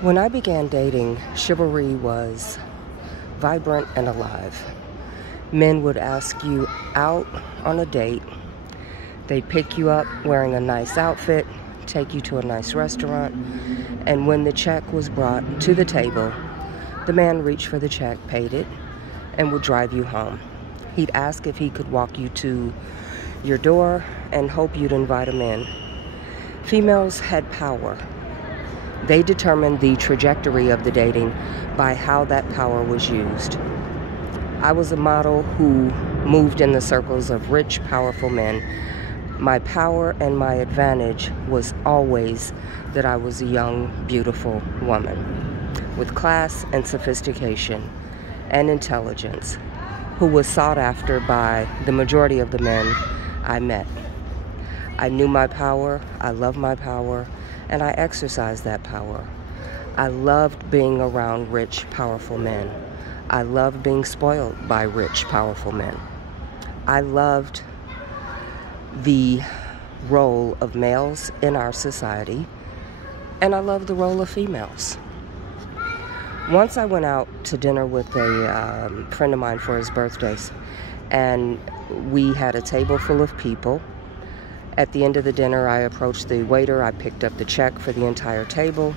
When I began dating, chivalry was vibrant and alive. Men would ask you out on a date. They'd pick you up wearing a nice outfit, take you to a nice restaurant, and when the check was brought to the table, the man reached for the check, paid it, and would drive you home. He'd ask if he could walk you to your door and hope you'd invite him in. Females had power. They determined the trajectory of the dating by how that power was used. I was a model who moved in the circles of rich, powerful men. My power and my advantage was always that I was a young, beautiful woman with class and sophistication and intelligence who was sought after by the majority of the men I met. I knew my power, I loved my power, and I exercised that power. I loved being around rich, powerful men. I loved being spoiled by rich, powerful men. I loved the role of males in our society, and I loved the role of females. Once I went out to dinner with a friend of mine for his birthdays, and we had a table full of people. At the end of the dinner, I approached the waiter. I picked up the check for the entire table,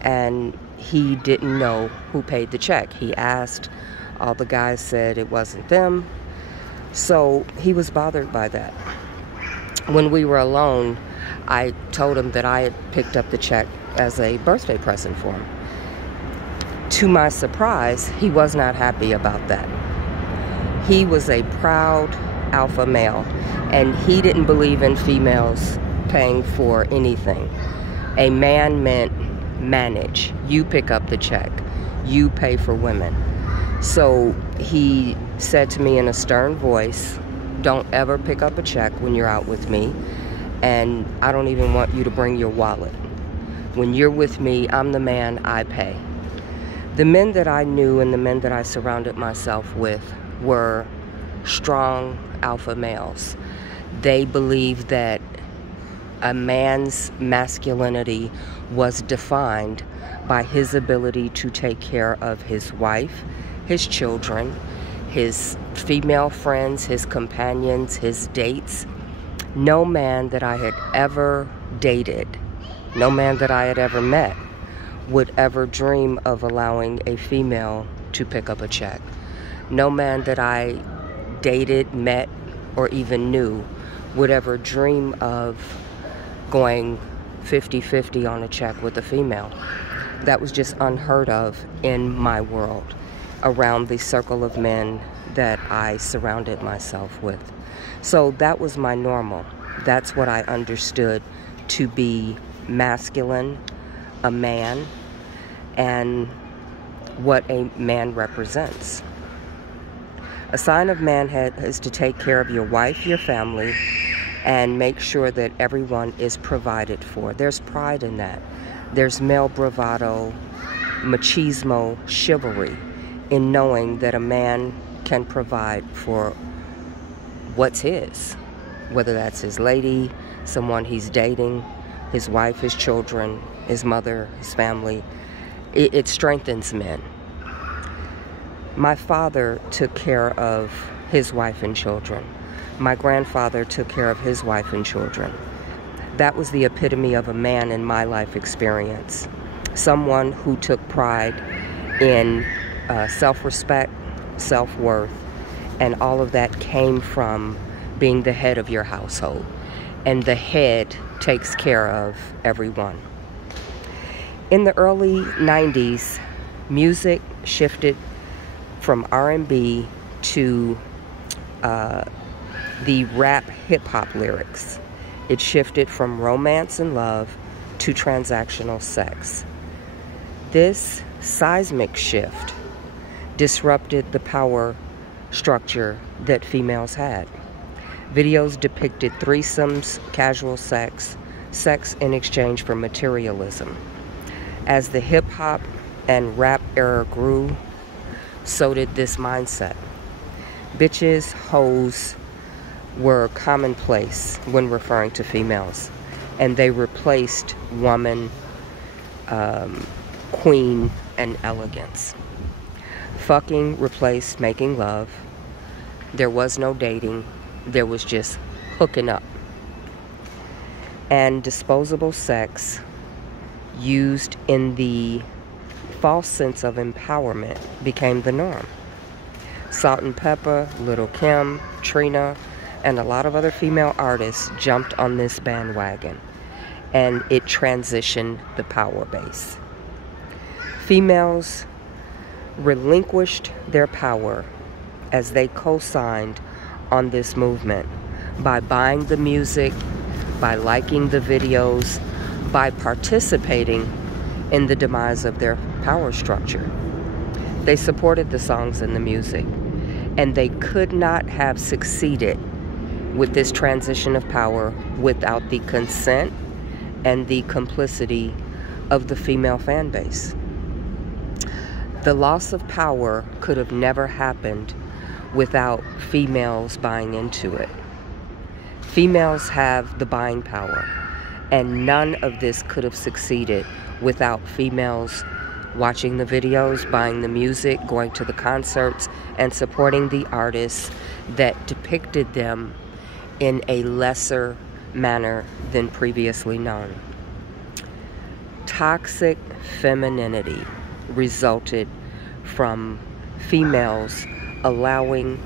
and he didn't know who paid the check. He asked. All the guys said it wasn't them, so he was bothered by that. When we were alone, I told him that I had picked up the check as a birthday present for him. To my surprise, he was not happy about that. He was a proud alpha male, and he didn't believe in females paying for anything. A man meant manage. You pick up the check. You pay for women. So he said to me in a stern voice, "Don't ever pick up a check when you're out with me, and I don't even want you to bring your wallet. When you're with me, I'm the man, I pay." The men that I knew and the men that I surrounded myself with were strong alpha males. They believed that a man's masculinity was defined by his ability to take care of his wife, his children, his female friends, his companions, his dates. No man that I had ever dated, no man that I had ever met, would ever dream of allowing a female to pick up a check. No man that I dated, met, or even knew would ever dream of going 50-50 on a check with a female. That was just unheard of in my world, around the circle of men that I surrounded myself with. So that was my normal. That's what I understood to be masculine, a man, and what a man represents. A sign of manhood is to take care of your wife, your family, and make sure that everyone is provided for. There's pride in that. There's male bravado, machismo, chivalry in knowing that a man can provide for what's his, whether that's his lady, someone he's dating, his wife, his children, his mother, his family. It strengthens men. My father took care of his wife and children. My grandfather took care of his wife and children. That was the epitome of a man in my life experience. Someone who took pride in self-respect, self-worth, and all of that came from being the head of your household. And the head takes care of everyone. In the early 90s, music shifted from R&B to the rap hip-hop lyrics. It shifted from romance and love to transactional sex. This seismic shift disrupted the power structure that females had. Videos depicted threesomes, casual sex, sex in exchange for materialism. As the hip-hop and rap era grew, so did this mindset. Bitches, hoes were commonplace when referring to females, and they replaced woman, queen and elegance. Fucking replaced making love. There was no dating. There was just hooking up. And disposable sex, used in the false sense of empowerment, became the norm. Salt-N-Pepa, Lil' Kim, Trina, and a lot of other female artists jumped on this bandwagon, and it transitioned the power base. Females relinquished their power as they co-signed on this movement by buying the music, by liking the videos, by participating in the demise of their power structure. They supported the songs and the music, and they could not have succeeded with this transition of power without the consent and the complicity of the female fan base. The loss of power could have never happened without females buying into it. Females have the buying power, and none of this could have succeeded without females watching the videos, buying the music, going to the concerts, and supporting the artists that depicted them in a lesser manner than previously known. Toxic femininity resulted from females allowing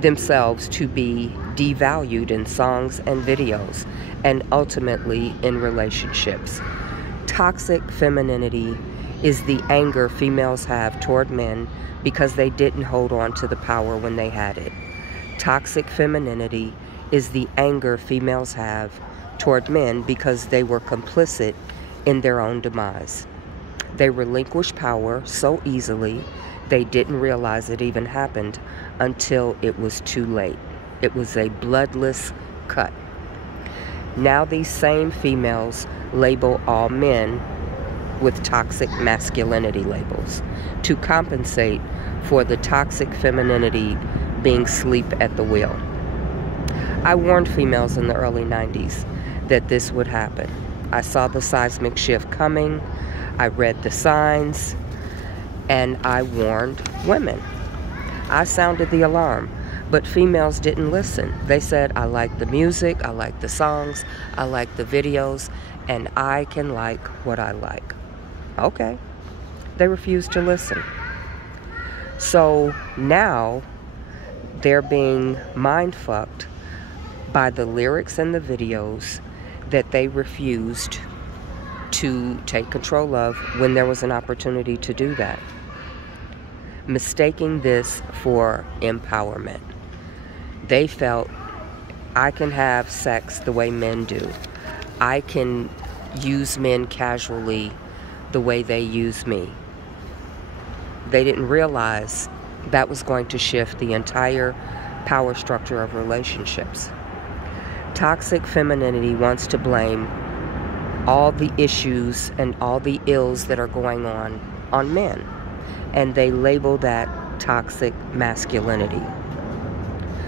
themselves to be devalued in songs and videos, and ultimately in relationships. Toxic femininity is the anger females have toward men because they didn't hold on to the power when they had it. Toxic femininity is the anger females have toward men because they were complicit in their own demise. They relinquished power so easily they didn't realize it even happened until it was too late. It was a bloodless cut. Now these same females label all men with toxic masculinity labels to compensate for the toxic femininity being asleep at the wheel. I warned females in the early 90s that this would happen. I saw the seismic shift coming. I read the signs, and I warned women. I sounded the alarm, but females didn't listen. They said, I like the music, I like the songs, I like the videos, and I can like what I like. Okay. They refused to listen. So now they're being mind-fucked by the lyrics and the videos that they refused to take control of when there was an opportunity to do that. Mistaking this for empowerment. They felt, I can have sex the way men do. I can use men casually the way they use me. They didn't realize that was going to shift the entire power structure of relationships. Toxic femininity wants to blame all the issues and all the ills that are going on men. And they label that toxic masculinity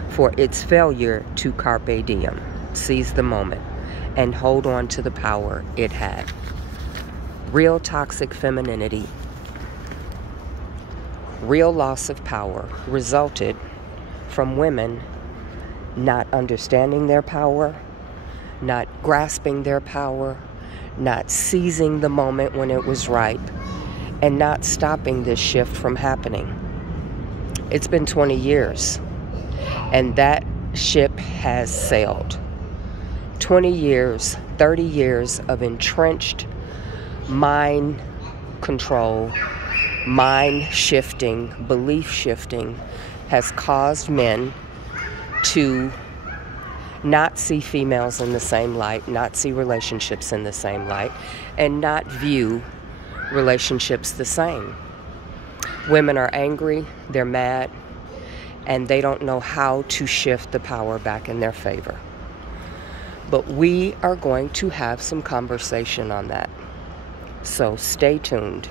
for its failure to carpe diem, seize the moment, and hold on to the power it had. Real toxic femininity, real loss of power resulted from women not understanding their power, not grasping their power, not seizing the moment when it was ripe, and not stopping this shift from happening. It's been 20 years, and that ship has sailed. 20 years, 30 years of entrenched mind control, mind shifting, belief shifting has caused men to not see females in the same light, not see relationships in the same light, and not view relationships the same. Women are angry, they're mad, and they don't know how to shift the power back in their favor. But we are going to have some conversation on that. So stay tuned.